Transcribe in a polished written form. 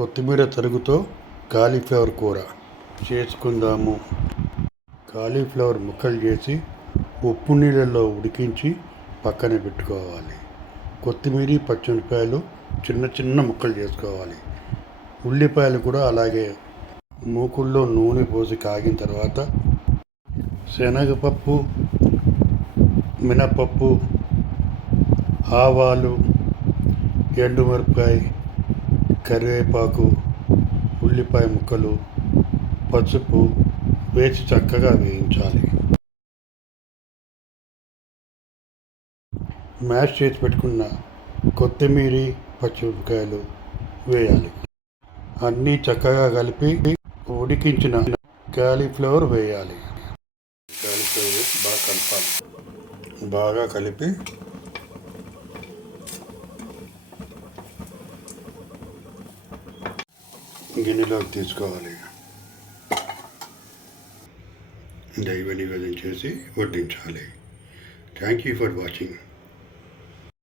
కొత్తిమీర తరుగుతో కాలీఫ్లవర్ కూర చేసుకుందాము. కాలీఫ్లవర్ ముక్కలు చేసి ఉప్పు నీళ్ళల్లో ఉడికించి పక్కన పెట్టుకోవాలి. కొత్తిమీర, పచ్చిమిరపకాయలు చిన్న చిన్న ముక్కలు చేసుకోవాలి. ఉల్లిపాయలు కూడా అలాగే. మూకుల్లో నూనె పోసి కాగిన తర్వాత శనగపప్పు, మినపప్పు, ఆవాలు, ఎండుమిరపకాయ, కరివేపాకు, ఉల్లిపాయ ముక్కలు, పసుపు వేసి చక్కగా వేయించాలి. మ్యాష్ చేసి పెట్టుకున్న కొత్తిమీర, పచ్చిమిరపకాయలు వేయాలి. అన్నీ చక్కగా కలిపి ఉడికించిన కాలీఫ్లవర్ వేయాలి. కాలీఫ్లవర్ బాగా కలపాలి. బాగా కలిపి గిన్నెలోకి తీసుకోవాలి. దైవ నివేదన చేసి వడ్డించాలి. Thank you for watching.